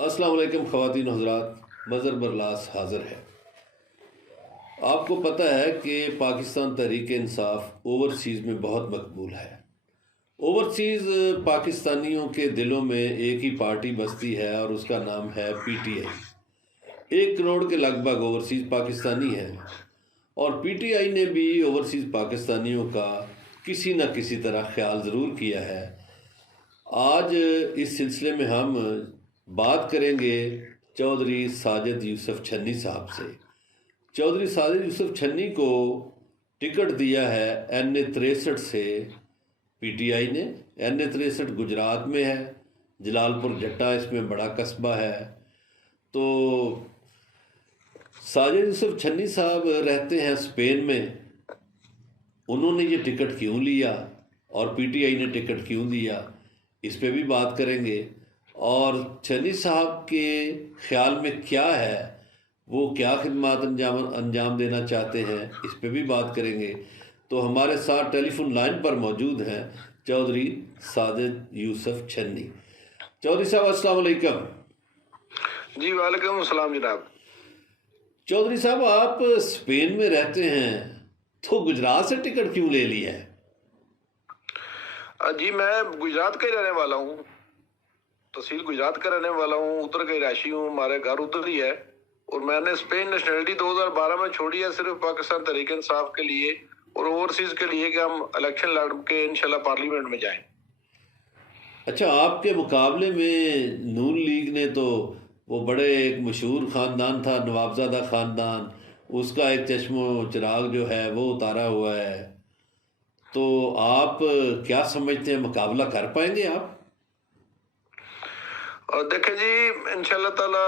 अस्सलाम वालेकुम ख़वातीन हज़रात, मज़हर बरलास हाज़िर है। आपको पता है कि पाकिस्तान तहरीक इंसाफ ओवरसीज़ में बहुत मकबूल है। ओवरसीज़ पाकिस्तानियों के दिलों में एक ही पार्टी बसती है और उसका नाम है पीटीआई। 1 करोड़ के लगभग ओवरसीज़ पाकिस्तानी हैं और पीटीआई ने भी ओवरसीज़ पाकिस्तानियों का किसी न किसी तरह ख्याल ज़रूर किया है। आज इस सिलसिले में हम बात करेंगे चौधरी साजिद यूसुफ छन्नी साहब से। चौधरी साजिद यूसुफ छन्नी को टिकट दिया है NA 63 से पीटीआई ने। NA 63 गुजरात में है, जलालपुर जट्टा इसमें बड़ा कस्बा है। तो साजिद यूसुफ छन्नी साहब रहते हैं स्पेन में। उन्होंने ये टिकट क्यों लिया और पीटीआई ने टिकट क्यों दिया, इस पे भी बात करेंगे। और छन्नी साहब के ख्याल में क्या है, वो क्या खिदमत अंजाम देना चाहते हैं, इस पे भी बात करेंगे। तो हमारे साथ टेलीफोन लाइन पर मौजूद हैं चौधरी साजिद यूसुफ छन्नी। चौधरी साहब अस्सलाम वालेकुम। जी वालेकुम अस्सलाम जनाब। चौधरी साहब, आप स्पेन में रहते हैं तो गुजरात से टिकट क्यों ले लिया है? जी मैं गुजरात का ही रहने वाला हूँ, तहसील गुजरात का रहने वाला हूँ, उधर का रहायशी हूँ, हमारे घर उधर ही है। और मैंने स्पेन नेशनलिटी 2012 में छोड़ी है सिर्फ पाकिस्तान तहरीक इंसाफ के लिए और ओवरसीज के लिए कि हम इलेक्शन लड़ के इंशाल्लाह पार्लियामेंट में जाएं। अच्छा, आपके मुकाबले में नून लीग ने तो वो बड़े एक मशहूर ख़ानदान था नवाबजादा ख़ानदान, उसका एक चश्मो चिराग जो है वो उतारा हुआ है। तो आप क्या समझते हैं, मुकाबला कर पाएंगे आप? और देखें जी, इंशाल्लाह ताला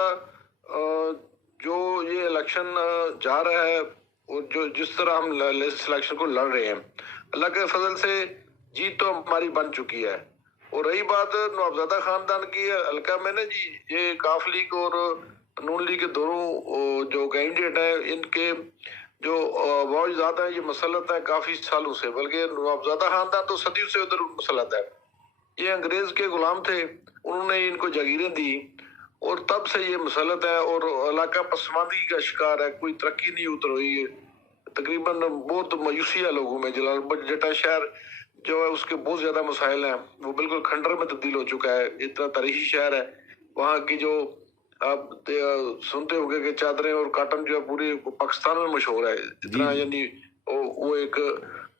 जो ये इलेक्शन जा रहा है और जो जिस तरह हम इस इलेक्शन को लड़ रहे हैं, अल्लाह के फजल से जीत तो हमारी बन चुकी है। और रही बात नवाबजादा खानदान की, हल्का में ना जी, ये काफ लीग और नून लीग के दोनों जो कैंडिडेट है, इनके जो मुआवजात है, ये मसलत है काफी सालों से। बल्कि नवाबजादा खानदान तो सदियों से उधर मसलत है। ये अंग्रेज के गुलाम थे, उन्होंने इनको जगीरें दी और तब से ये मसलत है और इलाका पसमानदगी का शिकार है। कोई तरक्की नहीं उतर हुई है, तकरीबन बहुत मायूसी है लोगों में। जलालपुर जट्टा शहर जो है उसके बहुत ज्यादा मसाइल हैं, वो बिल्कुल खंडर में तब्दील हो चुका है। इतना तारीखी शहर है, वहाँ की जो आप सुनते होंगे कि चादरें और काटन जो है पूरे पाकिस्तान में मशहूर है। इतना यानी वो एक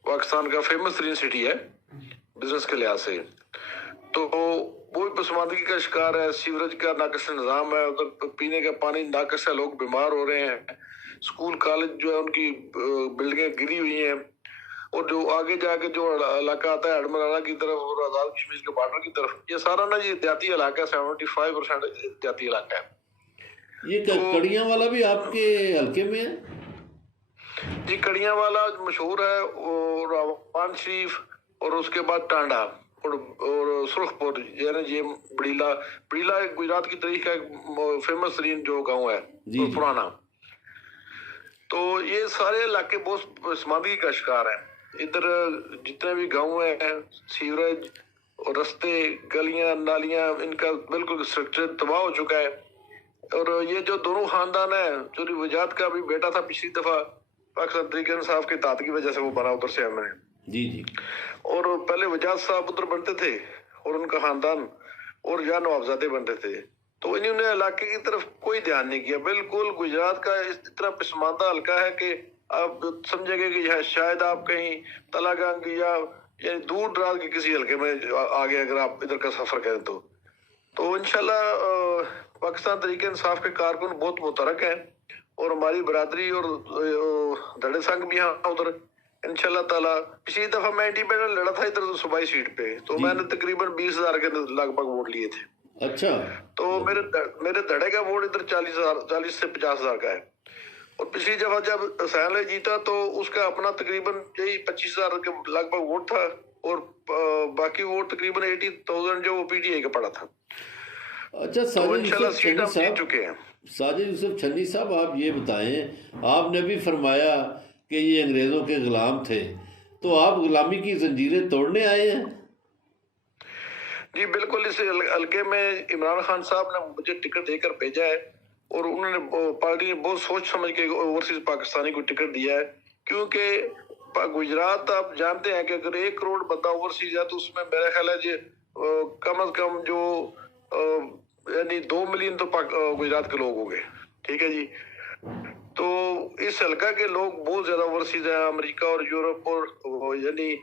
पाकिस्तान का फेमस तरीन सिटी है बिजनेस के लिहाज से। तो वो भी पसमानदगी का शिकार है, सीवरेज का नाकस निज़ाम है, उधर पीने का पानी नाकस है, लोग बीमार हो रहे हैं। स्कूल कॉलेज जो है उनकी बिल्डिंगें गिरी हुई हैं। और जो आगे जाके जो इलाका आता है अडमराना की तरफ और आजाद कश्मीर के बॉर्डर की तरफ, ये सारा ना ये देहाती इलाका है। 75% देहाती इलाका है। ये कड़ियाँ वाला भी आपके हल्के में है? जी कड़ियाँ वाला मशहूर है, और अवान शरीफ और उसके बाद टांडा और सुरखपुर, यानी ये बड़ीला। बड़ीला गुजरात की तारीख का एक फेमस तरीन जो गांव है और पुराना। तो ये सारे इलाके बहुत पसमानदगी का शिकार हैं। इधर जितने भी गांव हैं, सीवरेज और रास्ते, गलियां, नालियां, इनका बिल्कुल स्ट्रक्चर तबाह हो चुका है। और ये जो दोनों खानदान है, चोरी वजात का भी बेटा था पिछली दफा, पाकिस्तान तहरीक इंसाफ के तात की वजह से वो बना उधर से हमने। जी। और पहले वजात साहब उधर बनते थे और उनका खानदान, और या नवाबजादे बनते थे। तो इन्होंने इलाके की तरफ कोई ध्यान नहीं किया। बिल्कुल गुजरात का इतना पसमानदा हल्का है कि आप समझेंगे कि शायद आप कहीं तलागंग या दूर दराज के किसी हल्के में आ गए अगर आप इधर का सफर करें तो इंशाल्लाह पाकिस्तान तहरीक इंसाफ के कारकुन बहुत मुतरक हैं और हमारी बरादरी और धड़े संघ भी यहाँ उधर इंशाल्लाह ताला। पिछली दफा मैं इंडिपेंडेंट लड़ा था इधर सूबाई सीट पे, तो मैंने तकरीबन 20,000 के लगभग वोट लिए थे। अच्छा। तो मेरे धड़े का वोट इधर 40 से 50,000 का है। और पिछली दफा जब हुसैन जीता तो उसका अपना तकरीबन यही 25,000 के लगभग वोट था और बाकी वोट तकरीबन 80,000 जो वो पीटीआई का पड़ा था। अच्छा, साजिद यूसुफ छन्नी साहब, आप ये बताएं, आपने भी फरमाया कि ये अंग्रेज़ों के गुलाम थे, तो आप गुलामी की जंजीरें तोड़ने आए हैं? जी बिल्कुल, इस हल्के में इमरान खान साहब ने मुझे टिकट देकर भेजा है और उन्होंने पार्टी ने बहुत सोच समझ के ओवरसीज पाकिस्तानी को टिकट दिया है, क्योंकि गुजरात आप जानते हैं कि अगर 1 करोड़ बंदा ओवरसीज है तो उसमें मेरा ख्याल है जी कम अज कम जो यानी 2 मिलियन तो गुजरात के लोग हो गए। ठीक है जी। तो इस हल्का के लोग बहुत ज्यादा ओवरसीज है, अमेरिका और यूरोप और यानी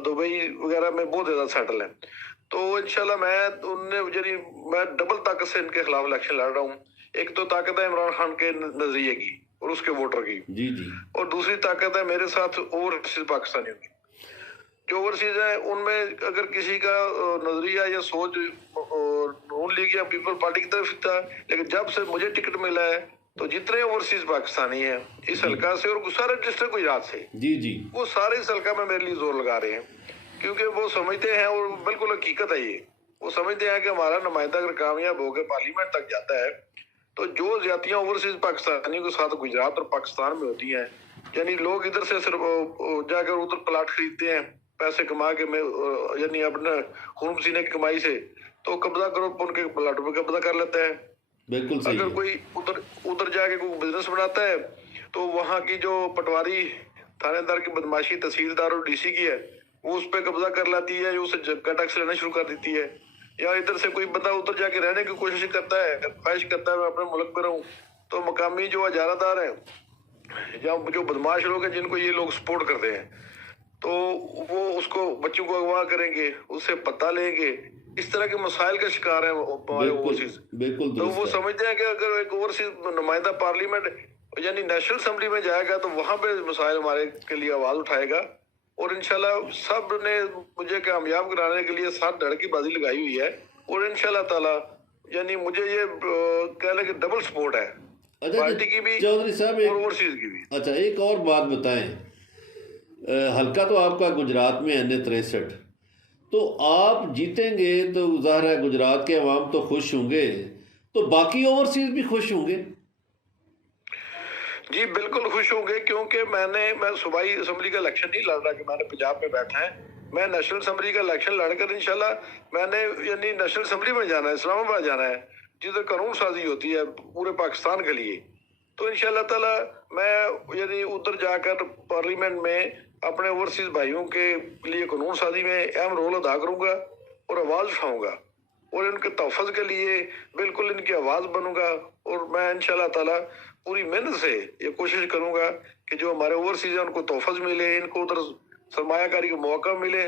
दुबई वगैरह में बहुत ज्यादा सेटल है। तो इंशाल्लाह मैं डबल ताकत से इनके खिलाफ इलेक्शन लड़ रहा हूँ। एक तो ताकत है इमरान खान के नजरिए की और उसके वोटर की, जी जी, और दूसरी ताकत है मेरे साथ ओवरसीज पाकिस्तानियों की। जो ओवरसीज है उनमें अगर किसी का नजरिया या सोच नून लीग या पीपल पार्टी की तरफ था, लेकिन जब से मुझे टिकट मिला है तो जितने ओवरसीज पाकिस्तानी हैं इस हल्का से और सारे डिस्ट्रिक्ट गुजरात से, जी जी, वो सारे इस हल्का में मेरे लिए जोर लगा रहे हैं, क्योंकि वो समझते हैं और बिल्कुल हकीकत है ये, वो समझते हैं कि हमारा नुमाइंदा अगर कामयाब होकर पार्लियामेंट तक जाता है तो जो ज्यादतियां ओवरसीज पाकिस्तानियों के साथ गुजरात और पाकिस्तान में होती हैं, यानी लोग इधर से सिर्फ जाकर उधर प्लाट खरीदते हैं पैसे कमा के, में यानी अपने खून पसीने की कमाई से, तो कब्जा करो उनके प्लाटों पे कब्जा कर लेते हैं। बिल्कुल सही अगर है। कोई उधर उधर जाके कोई बिजनेस बनाता है तो वहां की जो पटवारी थानेदार की बदमाशी तहसीलदार और डीसी की है वो उस पर कब्जा कर लाती है, उसे टैक्स लेना शुरू कर देती है। या इधर से कोई बंदा उधर जाके रहने की कोशिश करता है, ख्वाहिश करता है मैं अपने मुल्क में रहूं, तो मकामी जो हजारादार है या जो बदमाश लोग हैं जिनको ये लोग सपोर्ट करते हैं, तो वो उसको बच्चों को अगवा करेंगे, उससे पता लेंगे। इस तरह के मसाइल का शिकार है हमारे बिल्कुल ओवरसीज। बिल्कुल तो वो दुरुस्त है। समझते हैं कि अगर एक ओवरसीज नुमाइंदा पार्लियामेंट यानी नेशनल असेंबली में जाएगा तो वहां पे मसाइल हमारे के लिए आवाज उठाएगा, और इंशाल्लाह सब ने मुझे कामयाब कराने के लिए साथ धड़ की बाजी लगाई हुई है, और इंशाल्लाह ताला यानी मुझे ये कह लें कि डबल सपोर्ट है, अच्छा पार्टी की भी चौधरी साहब और एक, ओवरसीज की भी। अच्छा एक और बात बताएं, हल्का तो आपका गुजरात में है N63, तो आप जीतेंगे तो ज़ाहिर है गुजरात के अवाम तो खुश होंगे, तो बाकी ओवरसीज भी खुश होंगे। जी बिल्कुल खुश होंगे, क्योंकि मैं सूबाई असेंबली का इलेक्शन नहीं लड़ रहा कि मैंने पंजाब में बैठा है, मैं नेशनल असेंबली का इलेक्शन लड़कर इंशाल्लाह मैंने यानी नेशनल असेंबली में जाना है, इस्लामाबाद जाना है, जिधर कानून साजी होती है पूरे पाकिस्तान के लिए। तो इंशाल्लाह ताला मैं यानी उधर जाकर पार्लियामेंट में अपने ओवरसीज भाइयों के लिए कानून साजी में अहम रोल अदा करूंगा और आवाज उठाऊंगा, और इनके तहफ़्फ़ुज़ के लिए बिल्कुल इनकी आवाज़ बनूंगा। और मैं इंशाल्लाह ताला पूरी मेहनत से ये कोशिश करूंगा कि जो हमारे ओवरसीज हैं उनको तहफ़्फ़ुज़ मिले, इनको उधर सरमायाकारी का मौका मिले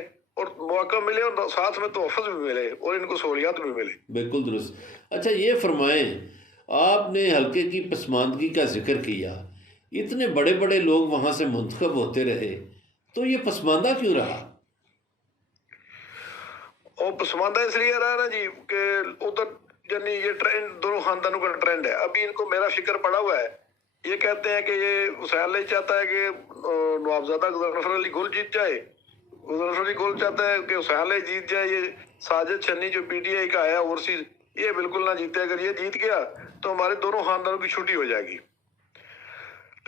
और साथ में तहफ़्फ़ुज़ भी मिले और इनको सहूलियात भी मिले। बिल्कुल दुरुस्त। अच्छा ये फरमाएं, आपने हल्के की पसमानदगी का जिक्र किया, इतने बड़े बड़े लोग वहाँ से मुंतखब होते रहे, तो ये पसमानदा क्यों रहा? और पसमानदा इसलिए रहा ना जी कि उधर यानी ये ट्रेंड दोनों खानदानों का ट्रेंड है। अभी इनको मेरा फिक्र पड़ा हुआ है, ये कहते हैं कि ये हुसैन अली चाहता है कि नवाबजादा गुजर अली गुल जीत जाए, गुजर अली गुल चाहता है कि हुसैन अली जीत जाए, ये साजिद छन्नी जो पीटीआई का आया ओवरसीज ये बिल्कुल ना जीते, अगर ये जीत गया तो हमारे दोनों खानदानों की छुट्टी हो जाएगी।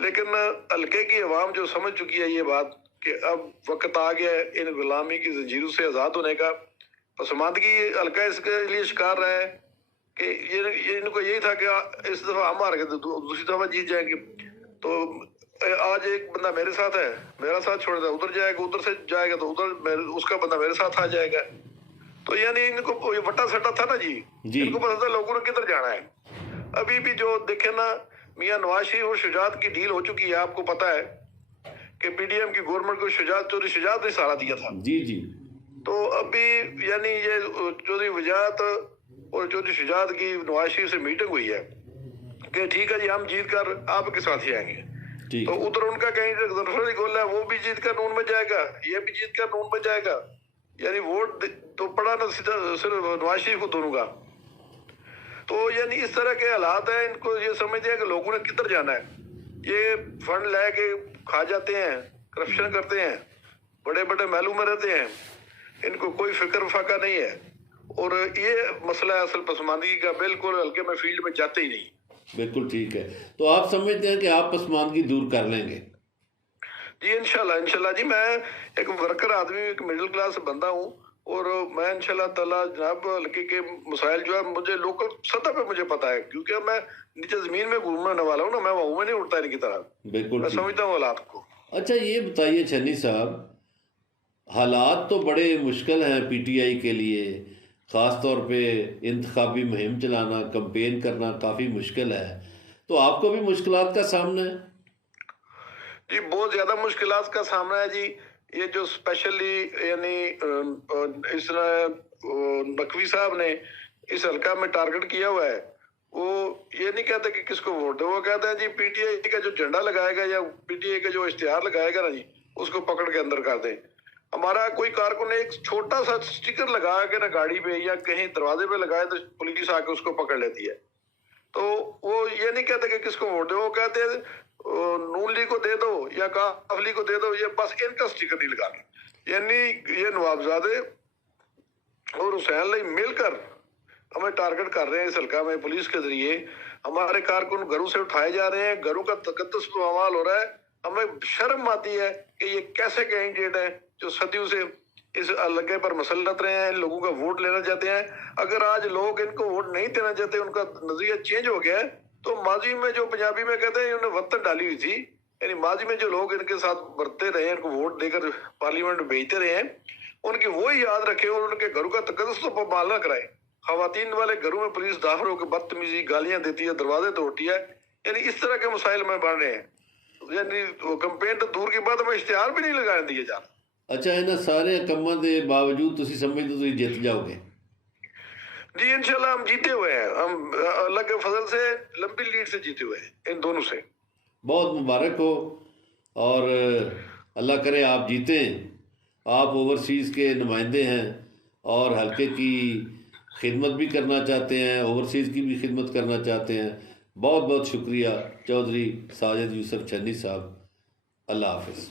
लेकिन हल्के की अवाम जो समझ चुकी है ये बात कि अब वक्त आ गया है इन गुलामी की जंजीरों से आज़ाद होने का, पसमानदगी हल्का इसके लिए शिकार रहा है कि ये इनको यही था कि इस दफा हम हार गए तो दूसरी दफा जीत जाएंगे। तो आज एक बंदा मेरे साथ है, मेरा साथ छोड़ दे, उधर जाएगा, उधर से जाएगा तो उधर उसका बंदा मेरे साथ आ जाएगा। तो यानी इनको ये वट्टा सट्टा था ना जी, इनको पता था लोगों ने किधर जाना है। अभी भी जो देखे ना मियां नवाज शरीफ और शुजात की डील हो चुकी है, आपको पता है कि पीडीएम की गवर्नमेंट को शुजात ने सहारा दिया था। जी जी। तो अभी यानी ये चौधरी वजात और चौधरी शुजात की नवाज शरीफ से मीटिंग हुई है कि ठीक है जी हम जीत कर आपके साथ ही आएंगे। तो उधर उनका कहीं जफर गोला है, वो भी जीत कर नून में जाएगा, ये भी जीत कर नून में जाएगा, यानी वोट तो पड़ा ना सिर्फ नवाज शरीफ को दोनों का। तो यानी इस तरह के हालात है, इनको ये समझते हैं कि लोगों ने किधर जाना है, ये फंड ले के खा जाते हैं, करप्शन करते हैं, बड़े बड़े महलों में रहते हैं, इनको कोई फिक्र फाका नहीं है। और ये मसला है असल पसमानदगी का, बिल्कुल हल्के में फील्ड में जाते ही नहीं। बिल्कुल ठीक है, तो आप समझते हैं कि आप पसमानदगी दूर कर लेंगे? जी इंशाल्लाह इंशाल्लाह जी, मैं एक वर्कर आदमी, एक मिडिल क्लास बंदा हूँ, और मैं इंशाल्लाह ताला जनाब हल्के के मसाइल जो है मुझे लोकल सतह पे मुझे पता है, क्योंकि मैं नीचे जमीन में घूमने वाला हूँ ना, मैं वहां में नहीं उड़ता इनकी तरह, बिल्कुल मैं ठीक। समझता हूँ हालात को। अच्छा ये बताइए छन्नी साहब, हालात तो बड़े मुश्किल हैं पीटीआई के लिए, ख़ास तौर पे इंतखाबी मुहिम चलाना, कैंपेन करना काफ़ी मुश्किल है, तो आपको भी मुश्किलात का सामना है? जी बहुत ज्यादा मुश्किलात का सामना है जी। ये जो स्पेशली यानी इस नकवी साहब ने इस हल्का में टारगेट किया हुआ है, वो ये नहीं कहते कि किसको वोट दो, वो कहते हैं जी पीटीआई का जो झंडा लगाएगा या पीटीआई का जो इश्तिहार लगाएगा ना जी, उसको पकड़ के अंदर कर दें। हमारा कोई कारकुन ने एक छोटा सा स्टिकर लगा के ना गाड़ी पे या कहीं दरवाजे पे लगाए तो पुलिस आके उसको पकड़ लेती है। तो वो ये नहीं कहते कि किसको वोट दो, वो कहते हैं नून लीग को दे दो या काफ लीग को दे दो, ये बस इनका स्टिकर नहीं लगाना। यानी ये नवाबजादे और हुसैन अली मिलकर हमें टारगेट कर रहे हैं इस हल्का में पुलिस के जरिए। हमारे कारकुन घरों से उठाए जा रहे हैं, घरों का तकद्दुस बवाल हो रहा है। हमें शर्म आती है कि ये कैसे कैंडिडेट है जो सदियों से इस हल्के पर मसलत रहे हैं, लोगों का वोट लेना चाहते हैं। अगर आज लोग इनको वोट नहीं देना चाहते, उनका नजरिया चेंज हो गया है, तो माजी में जो पंजाबी में कहते हैं इन्होंने वतन डाली हुई थी, यानी माजी में जो लोग इनके साथ बढ़ते रहे, इनको वोट देकर पार्लियामेंट में भेजते रहे हैं, उनकी वो ही याद रखे और उनके घरों का तकद्दुस तो पाल ना कराए। खवातीन वाले घरों में पुलिस दाखिल होकर बदतमीजी गालियां देती है, दरवाजे तोड़ती है, यानी इस तरह के मसाइल में बढ़ रहे हैं। यानी कंपेन तो दूर की बात, हमें इश्तिहार भी नहीं लगाने दिए जा रहे। अच्छा इन्हां सारे कंमां दे बावजूद तुसी समझदे तुसी जित जाओगे? जी इंशाल्लाह हम जीते हुए हैं, हम अल्लाह के फजल से लंबी लीड से जीते हुए हैं इन दोनों से। बहुत मुबारक हो, और अल्लाह करे आप जीतें। आप ओवरसीज़ के नुमाइंदे हैं और हल्के की खिदमत भी करना चाहते हैं, ओवरसीज़ की भी खिदमत करना चाहते हैं। बहुत बहुत शुक्रिया चौधरी साजिद यूसुफ छन्नी साहब। अल्लाह हाफिज़।